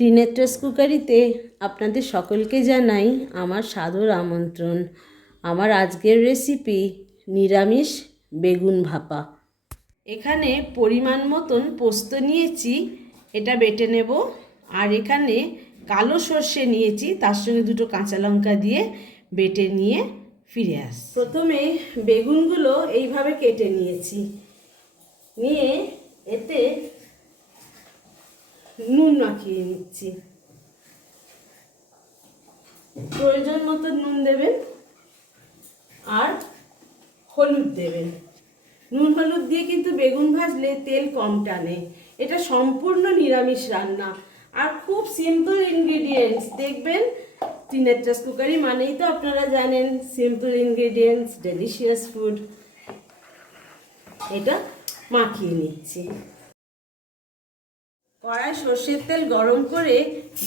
ত্রিনেত্রাস কুকারিতে আপনাদের সকলকে জানাই আমার সাদর আমন্ত্রণ। আমার আজকের রেসিপি নিরামিষ বেগুন ভাপা। এখানে পরিমাণ মতন পোস্ত নিয়েছি, এটা বেটে নেব। আর এখানে কালো সর্ষে নিয়েছি, তার সঙ্গে দুটো কাঁচা লঙ্কা দিয়ে বেটে নিয়ে ফিরে আস প্রথমে বেগুনগুলো এইভাবে কেটে নিয়েছি। নিয়ে এতে নুন মাখিয়ে নিচ্ছি। প্রয়োজন মতো নুন দেবেন আর হলুদ দেবেন। নুন হলুদ দিয়ে কিন্তু বেগুন ভাজলে তেল কম টানে। এটা সম্পূর্ণ নিরামিষ রান্না। আর খুব সিম্পল ইনগ্রিডিয়েন্টস দেখবেন টিনেট্রাস কুকারি মানেই তো আপনারা জানেন সিম্পল ইনগ্রিডিয়েন্টস ডেলিশিয়াস ফুড এটা মাখিয়ে নিচ্ছি। কড়াই সর্ষের তেল গরম করে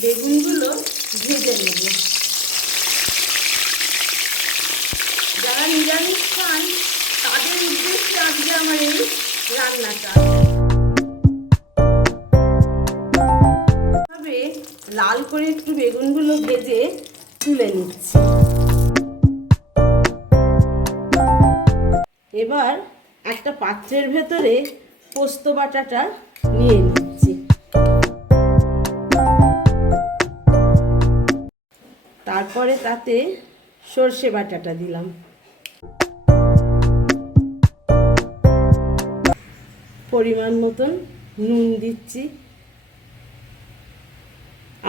বেগুনগুলো ভেজে নেব। যারা নিরামিষ খান, তাদের উদ্দেশ্যে আজকে আমার এই রান্নাটা। লাল করে একটু বেগুনগুলো ভেজে তুলে নিচ্ছি। এবার একটা পাত্রের ভেতরে পোস্ত বাটাটা নিয়ে তারপরে তাতে সর্ষে বাটাটা দিলাম। পরিমাণ মতন নুন দিচ্ছি।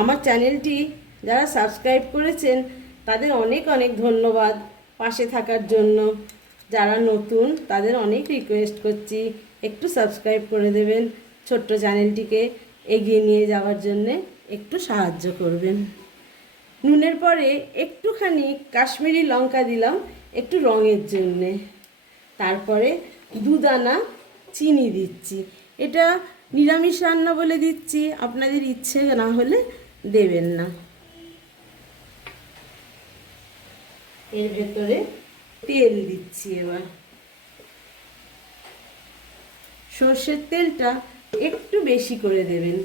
আমার চ্যানেলটি যারা সাবস্ক্রাইব করেছেন, তাদের অনেক অনেক ধন্যবাদ পাশে থাকার জন্য। যারা নতুন, তাদের অনেক রিকোয়েস্ট করছি, একটু সাবস্ক্রাইব করে দেবেন। ছোট্ট চ্যানেলটিকে এগিয়ে নিয়ে যাওয়ার জন্যে একটু সাহায্য করবেন। নুনের পরে একটুখানি কাশ্মীরি লঙ্কা দিলাম, একটু রঙের জন্যে। তারপরে দুদানা চিনি দিচ্ছি। এটা নিরামিষ রান্না বলে দিচ্ছি, আপনাদের ইচ্ছে না হলে দেবেন না। এর ভেতরে তেল দিচ্ছি এবার। সর্ষের তেলটা একটু বেশি করে দেবেন।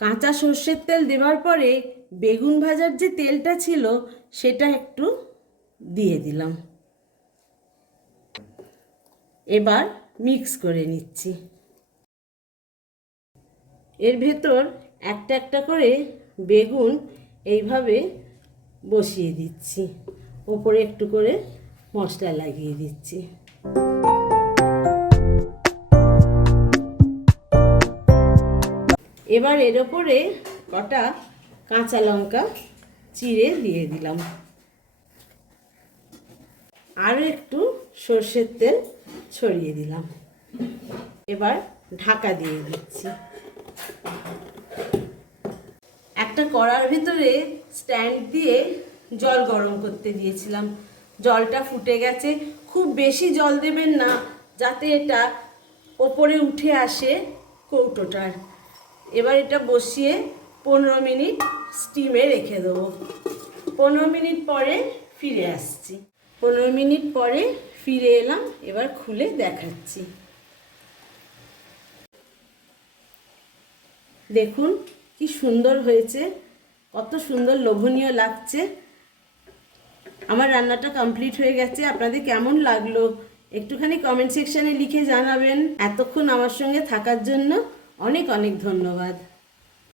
কাঁচা সর্ষের তেল দেওয়ার পরে বেগুন ভাজার যে তেলটা ছিল, সেটা একটু দিয়ে দিলাম। এবার মিক্স করে নিচ্ছি। এর ভেতর একটা একটা করে বেগুন এইভাবে বসিয়ে দিচ্ছি। ওপরে একটু করে মশলা লাগিয়ে দিচ্ছি। এবার এর ওপরে কটা কাঁচা লঙ্কা চিড়ে দিয়ে দিলাম। আরও একটু সর্ষের তেল ছড়িয়ে দিলাম। এবার ঢাকা দিয়ে দিচ্ছি। একটা কড়ার ভিতরে স্ট্যান্ড দিয়ে জল গরম করতে দিয়েছিলাম। জলটা ফুটে গেছে। খুব বেশি জল দেবেন না, যাতে এটা ওপরে উঠে আসে কৌটোটার এবার এটা বসিয়ে পনেরো মিনিট স্টিমে রেখে দেবো। পনেরো মিনিট পরে ফিরে আসছি। পনেরো মিনিট পরে ফিরে এলাম, এবার খুলে দেখাচ্ছি। দেখুন কি সুন্দর হয়েছে, কত সুন্দর লোভনীয় লাগছে। আমার রান্নাটা কমপ্লিট হয়ে গেছে। আপনাদের কেমন লাগল? একটুখানি কমেন্ট সেকশানে লিখে জানাবেন। এতক্ষণ আমার সঙ্গে থাকার জন্য অনেক অনেক ধন্যবাদ।